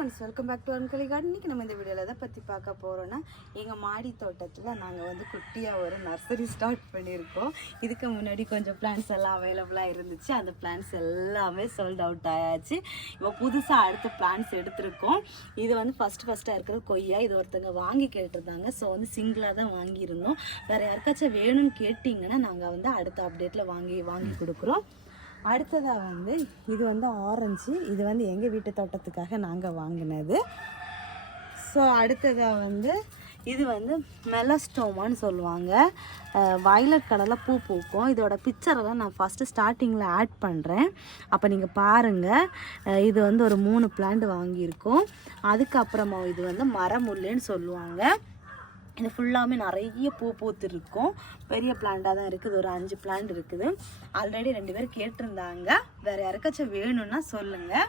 Friends welcome back to Ankali garden இன்றைக்கி நம்ம இந்த வீடியோவில் எதை பற்றி பார்க்க போகிறோன்னா எங்கள் மாடி தோட்டத்தில் நாங்கள் வந்து குட்டியாக ஒரு நர்சரி ஸ்டார்ட் பண்ணியிருக்கோம். இதுக்கு முன்னாடி கொஞ்சம் பிளான்ஸ் எல்லாம் அவைலபிளாக இருந்துச்சு. அந்த பிளான்ஸ் எல்லாமே சோல்ட் அவுட் ஆயாச்சு. இப்போ புதுசாக அடுத்த பிளான்ஸ் எடுத்திருக்கோம். இது வந்து ஃபஸ்ட் ஃபஸ்ட்டாக இருக்கிறது கொய்யா. இது ஒருத்தங்க வாங்கி கேட்டிருந்தாங்க. ஸோ வந்து சிங்கிளாக தான் வாங்கியிருந்தோம். வேறு யாருக்காச்சும் வேணும்னு கேட்டிங்கன்னா நாங்கள் வந்து அடுத்த அப்டேட்டில் வாங்கி வாங்கி கொடுக்குறோம். அடுத்ததாக வந்து இது வந்து ஆரஞ்சு. இது வந்து எங்கள் வீட்டு தோட்டத்துக்காக நாங்கள் வாங்கினது. ஸோ அடுத்ததாக வந்து இது வந்து மெலஸ்டோமான்னு சொல்லுவாங்க. வயலட் கலரில் பூ பூக்கும். இதோட பிக்சரெல்லாம் நான் ஃபஸ்ட்டு ஸ்டார்டிங்கில் ஆட் பண்ணுறேன் அப்போ நீங்கள் பாருங்கள் இது வந்து ஒரு மூணு பிளான்ட் வாங்கியிருக்கோம். அதுக்கப்புறமா இது வந்து மரமுல்லைன்னு சொல்லுவாங்க. இது ஃபுல்லாமே நிறைய பூ பூத்து இருக்கும் பெரிய பிளான்ட்டாக தான் இருக்குது. ஒரு அஞ்சு பிளான்ட் இருக்குது. ஆல்ரெடி ரெண்டு பேர் கேட்டிருந்தாங்க. வேறு யாருக்காச்சும் வேணும்னா சொல்லுங்கள்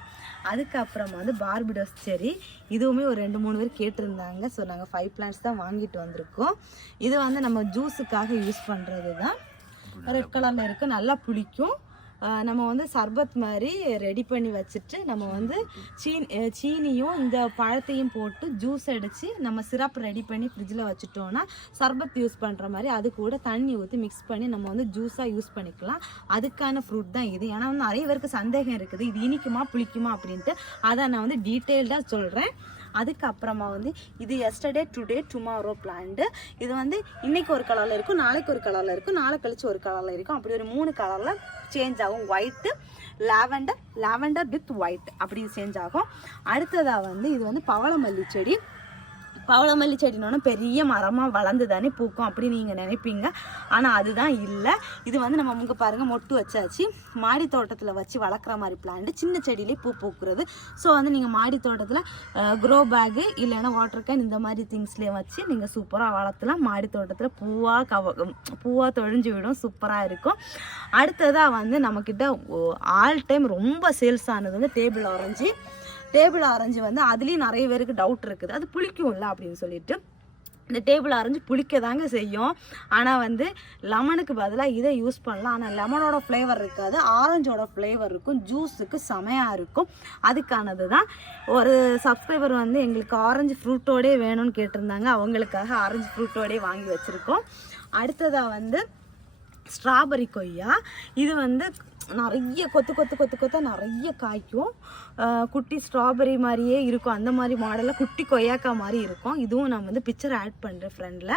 அதுக்கப்புறமா வந்து பார்பிடோஸ் செரி இதுவுமே ஒரு ரெண்டு மூணு பேர் கேட்டிருந்தாங்க. ஸோ நாங்கள் ஃபைவ் பிளான்ட்ஸ் தான் வாங்கிட்டு வந்திருக்கோம். இது வந்து நம்ம ஜூஸுக்காக யூஸ் பண்ணுறது தான் ரெட் கலரில் இருக்குது நல்லா புளிக்கும். நம்ம வந்து சர்பத் மாதிரி ரெடி பண்ணி வச்சுட்டு நம்ம வந்து சீனி சீனியும் இந்த பழத்தையும் போட்டு ஜூஸ் அடித்து நம்ம சிரப் ரெடி பண்ணி ஃப்ரிட்ஜில் வச்சுட்டோன்னா சர்பத் யூஸ் பண்ணுற மாதிரி அது கூட தண்ணி ஊற்றி மிக்ஸ் பண்ணி நம்ம வந்து ஜூஸாக யூஸ் பண்ணிக்கலாம். அதுக்கான ஃப்ரூட் தான் இது. ஏன்னா வந்து நிறைய பேருக்கு சந்தேகம் இருக்குது. இது இனிக்குமா புளிக்குமா அப்படின்ட்டு. அதை நான் வந்து டீட்டெயில்டாக சொல்கிறேன் அதுக்கப்புறமா வந்து இது எஸ்டர்டே டுடே டுமாரோ பிளான்டு இது வந்து இன்றைக்கி ஒரு கலரில் இருக்கும் நாளைக்கு ஒரு கலரில் இருக்கும் நாளை கழிச்சு ஒரு கலரில் இருக்கும். அப்படி ஒரு மூணு கலரில் சேஞ்ச் ஆகும். White lavender lavender with white அப்படி சேஞ்ச் ஆகும். அடுத்ததாக வந்து இது வந்து பவளமல்லி செடி. பவளமல்லி செடினோட பெரிய மரமாக வளர்ந்து தானே பூக்கும் அப்படின்னு நீங்கள் நினைப்பீங்க. ஆனால் அதுதான் இல்லை. இது வந்து நம்ம முங்க பாருங்கள் மொட்டு வச்சாச்சு. மாடி தோட்டத்தில் வச்சு வளர்க்குற மாதிரி பிளான்ட் சின்ன செடியிலே பூ பூக்குறது. ஸோ வந்து நீங்கள் மாடி தோட்டத்தில் க்ரோ பேகு இல்லைன்னா வாட்டர் கேன் இந்த மாதிரி திங்ஸ்லேயே வச்சு நீங்கள் சூப்பராக வளர்த்தலாம். மாடி தோட்டத்தில் பூவாக கவ பூவாக தொழிஞ்சு விடும். சூப்பராக இருக்கும். அடுத்ததாக வந்து நம்மக்கிட்ட ஆல் டைம் ரொம்ப சேல்ஸ் ஆனது வந்து டேபிள் ஆரஞ்சு டேபிள் ஆரஞ்சு வந்து அதுலேயும் நிறைய பேருக்கு டவுட் இருக்குது. அது புளிக்கும்ல அப்படின்னு சொல்லிட்டு. இந்த டேபிள் ஆரஞ்சு புளிக்க தாங்க செய்யும். ஆனால் வந்து லெமனுக்கு பதிலாக இதை யூஸ் பண்ணலாம். ஆனால் லெமனோட ஃப்ளேவர் இருக்காது. ஆரஞ்சோட ஃப்ளேவர் இருக்கும். ஜூஸுக்கு செமையாக இருக்கும். அதுக்கானது தான். ஒரு சப்ஸ்கிரைபர் வந்து எங்களுக்கு ஆரஞ்சு ஃப்ரூட்டோடே வேணும்னு கேட்டிருந்தாங்க. அவங்களுக்காக ஆரஞ்சு ஃப்ரூட்டோடே வாங்கி வச்சுருக்கோம். அடுத்ததாக வந்து ஸ்ட்ராபெரி கொய்யா. இது வந்து நிறைய கொத்து கொத்து கொத்து கொத்தா நிறைய காய்க்கும். குட்டி ஸ்ட்ராபெரி மாதிரியே இருக்கும். அந்த மாதிரி மாடலில் குட்டி கொய்யாக்கா மாதிரி இருக்கும். இதுவும் நான் வந்து பிக்சர் ஆட் பண்ணுறேன் ஃப்ரெண்டில்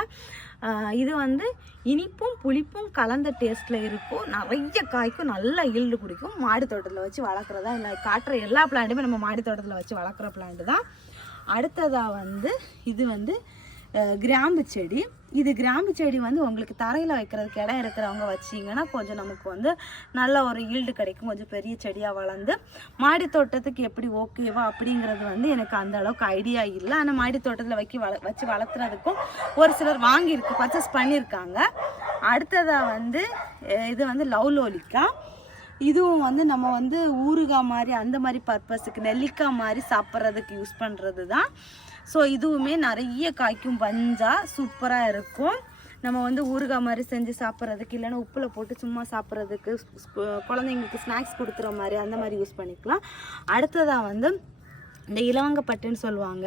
இது வந்து இனிப்பும் புளிப்பும் கலந்த டேஸ்ட்டில் இருக்கும். நிறைய காய்க்கும். நல்லா ஈல்டு பிடிக்கும் மாடி தோட்டத்தில் வச்சு வளர்க்குறதா இல்லை காட்டுற எல்லா பிளான்ட்டுமே நம்ம மாடி தோட்டத்தில் வச்சு வளர்க்குற பிளான்ட்டு தான். அடுத்ததாக வந்து இது வந்து கிராம்பு செடி. இது கிராம்பு செடி வந்து உங்களுக்கு தரையில் வைக்கிறதுக்கு இடம் இருக்கிறவங்க வச்சிங்கன்னா கொஞ்சம் நமக்கு வந்து நல்ல ஒரு ஈல்டு கிடைக்கும். கொஞ்சம் பெரிய செடியாக வளர்ந்து மாடி தோட்டத்துக்கு எப்படி ஓகேவா அப்படிங்கிறது வந்து எனக்கு அந்த அளவுக்கு ஐடியா இல்லை. ஆனால் மாடி தோட்டத்தில் வைக்க வள வச்சு வளர்த்துறதுக்கும் ஒரு சிலர் வாங்கியிருக்கு பர்ச்சேஸ் பண்ணியிருக்காங்க. அடுத்ததாக வந்து இது வந்து லவ் லோலிக்கா. இதுவும் வந்து நம்ம வந்து ஊறுகாய் மாதிரி அந்த மாதிரி பர்பஸுக்கு நெல்லிக்காய் மாதிரி சாப்பிட்றதுக்கு யூஸ் பண்ணுறது தான் ஸோ இதுவுமே நிறைய காய்க்கும். பஞ்சா சூப்பராக இருக்கும். நம்ம வந்து ஊறுகாய் மாதிரி செஞ்சு சாப்பிட்றதுக்கு இல்லைன்னா உப்பில் போட்டு சும்மா சாப்பிட்றதுக்கு குழந்தைங்களுக்கு ஸ்நாக்ஸ் கொடுக்குற மாதிரி அந்த மாதிரி யூஸ் பண்ணிக்கலாம். அடுத்ததாக வந்து இந்த இலவங்கப்பட்டுன்னு சொல்லுவாங்க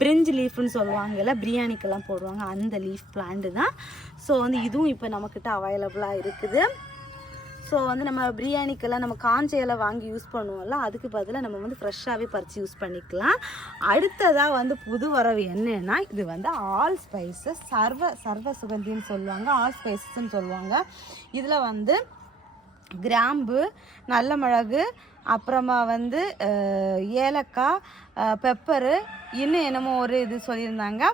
பிரிஞ்ச் லீஃப்னு சொல்லுவாங்கல்ல பிரியாணிக்கெல்லாம் போடுவாங்க அந்த லீஃப் பிளான்ட் தான். ஸோ வந்து இதுவும் இப்போ நம்மக்கிட்ட அவைலபிளாக இருக்குது. ஸோ வந்து நம்ம பிரியாணிக்கெல்லாம் நம்ம காஞ்ச இலை வாங்கி யூஸ் பண்ணுவோம்ல அதுக்கு பதிலாக நம்ம வந்து ஃப்ரெஷ்ஷாகவே பறித்து யூஸ் பண்ணிக்கலாம். அடுத்ததாக வந்து புது வரவு என்னன்னா இது வந்து ஆல் ஸ்பைசஸ் சர்வ சர்வ சுகந்தின்னு சொல்லுவாங்க ஆல் ஸ்பைசஸ்ன்னு சொல்லுவாங்க. இதில் வந்து கிராம்பு நல்ல மிளகு அப்புறமா வந்து ஏலக்காய் பெப்பரு இன்னும் என்னமோ ஒரு இது சொல்லியிருந்தாங்க.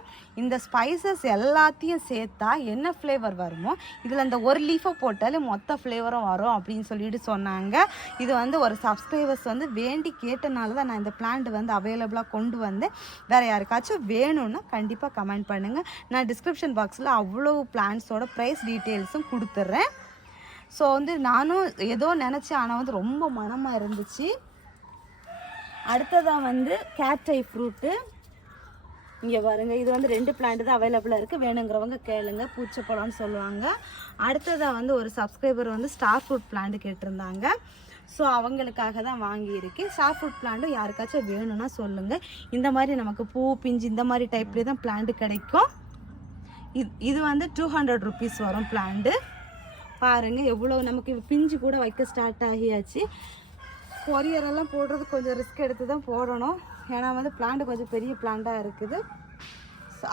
இந்த ஸ்பைசஸ் எல்லாத்தையும் சேர்த்தா என்ன ஃப்ளேவர் வருமோ இதில் இந்த ஒரு லீஃபை போட்டாலே மொத்த ஃப்ளேவரும் வரும் அப்படின்னு சொல்லிட்டு சொன்னாங்க. இது வந்து ஒரு சப்ஸ்கிரைபர்ஸ் வந்து வேண்டி கேட்டனால தான் நான் இந்த பிளான்ட் வந்து அவைலபிளாக கொண்டு வந்தேன். வேறு யாருக்காச்சும் வேணும்னா கண்டிப்பாக கமெண்ட் பண்ணுங்கள் நான் டிஸ்கிரிப்ஷன் பாக்ஸில் அவ்வளோ பிளான்ஸோட ப்ரைஸ் டீட்டெயில்ஸும் கொடுத்துட்றேன் ஸோ வந்து நானும் ஏதோ நினச்சேன் ஆனால் வந்து ரொம்ப மனமாக இருந்துச்சு. அடுத்ததாக வந்து கேட்டை ஃப்ரூட்டு இங்கே பாருங்க இது வந்து ரெண்டு பிளான்ட் தான் அவைலபிளாக இருக்குது வேணுங்கிறவங்க கேளுங்க பூச்சப்பழம்னு சொல்லுவாங்க. அடுத்ததாக வந்து ஒரு சப்ஸ்கிரைபர் வந்து ஸ்டார் ஃப்ரூட் பிளான்ட் கேட்டிருந்தாங்க. ஸோ அவங்களுக்காக தான் வாங்கியிருக்கேன் ஸ்டார் ஃப்ரூட் பிளான்ட்டும் யாருக்காச்சும் வேணும்னா சொல்லுங்கள் இந்த மாதிரி நமக்கு பூ பிஞ்சு இந்த மாதிரி டைப்லேயே தான் பிளான்ட் கிடைக்கும். இது இது வந்து டூ ஹண்ட்ரட் ருபீஸ் வரும் பிளான்ட்டு பாருங்கள் எவ்வளோ நமக்கு பிஞ்சு கூட வைக்க ஸ்டார்ட் ஆகியாச்சு. கொரியர் எல்லாம் போடுறது கொஞ்சம் ரிஸ்க் எடுத்து தான் போடணும். ஏன்னா வந்து பிளான்ட் கொஞ்சம் பெரிய பிளான்ட்டாக இருக்குது.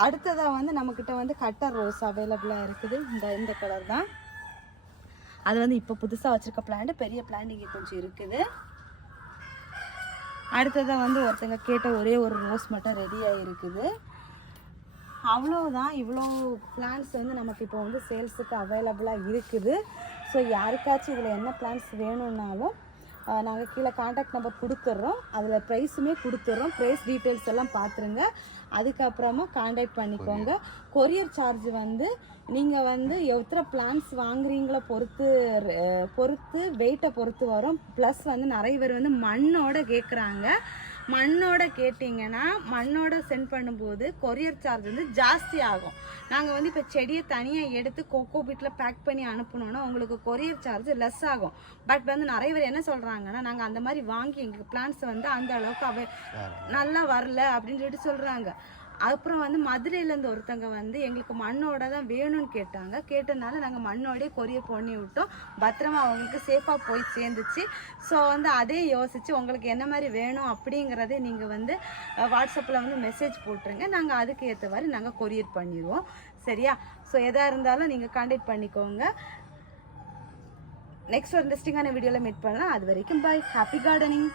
அடுத்ததாக வந்து நம்மக்கிட்ட வந்து கட்டர் ரோஸ் அவைலபிளாக இருக்குது. இந்த இந்த கலர் தான். அது வந்து இப்போ புதுசாக வச்சுருக்க பிளான்ட் பெரிய பிளான்ட் இங்கே கொஞ்சம் இருக்குது. அடுத்ததாக வந்து ஒருத்தங்க கேட்ட ஒரே ஒரு ரோஸ் மட்டும் ரெடியாக இருக்குது. அவ்வளோதான் இவ்வளோ பிளான்ஸ் வந்து நமக்கு இப்போ வந்து சேல்ஸுக்கு அவைலபிளாக இருக்குது. ஸோ யாருக்காச்சும் இதில் என்ன பிளான்ஸ் வேணும்னாலும் நாங்கள் கீழே காண்டாக்ட் நம்பர் கொடுத்துட்றோம் அதில் ப்ரைஸுமே கொடுத்துட்றோம் ப்ரைஸ் டீட்டெயில்ஸ் எல்லாம் பார்த்துருங்க அதுக்கப்புறமா காண்டாக்ட் பண்ணிக்கோங்க. கொரியர் சார்ஜ் வந்து நீங்கள் வந்து எத்தனை பிளான்ஸ் வாங்குறீங்களோ பொறுத்து பொறுத்து வெயிட்டை பொறுத்து வரும். ப்ளஸ் வந்து நிறைய பேர் வந்து மண்ணோட கேட்குறாங்க மண்ணோட கேட்டிங்கன்னா மண்ணோட சென்ட் பண்ணும்போது கொரியர் சார்ஜ் வந்து ஜாஸ்தி ஆகும். நாங்கள் வந்து இப்போ செடியை தனியாக எடுத்து கோகோ பீட்டில் பேக் பண்ணி அனுப்பணுன்னா உங்களுக்கு கொரியர் சார்ஜ் லெஸ் ஆகும். பட் வந்து நிறைய பேர் என்ன சொல்கிறாங்கன்னா நாங்கள் அந்த மாதிரி வாங்கி எங்களுக்கு பிளான்ஸ் வந்து அந்த அளவுக்கு அவை நல்லா வரல அப்படின்னு சொல்லிட்டு சொல்கிறாங்க அப்புறம் வந்து மதுரையிலேருந்து ஒருத்தங்க வந்து எங்களுக்கு மண்ணோட தான் வேணும்னு கேட்டாங்க. கேட்டனால நாங்கள் மண்ணோடய கொரியர் பண்ணி விட்டோம். பத்திரமா அவங்களுக்கு சேஃபாக போய் சேர்ந்துச்சு. ஸோ வந்து அதே யோசித்து உங்களுக்கு என்ன மாதிரி வேணும் அப்படிங்கிறதே நீங்கள் வந்து வாட்ஸ்அப்பில் வந்து மெசேஜ் போட்டுருங்க. நாங்கள் அதுக்கு ஏற்ற மாதிரி நாங்கள் கொரியர் பண்ணிடுவோம் சரியா? ஸோ எதாக இருந்தாலும் நீங்கள் கான்டாக்ட் பண்ணிக்கோங்க. நெக்ஸ்ட் ஒரு இன்ட்ரெஸ்டிங்கான வீடியோவில் மீட் பண்ணலாம். அது வரைக்கும் பாய் ஹாப்பி கார்டனிங்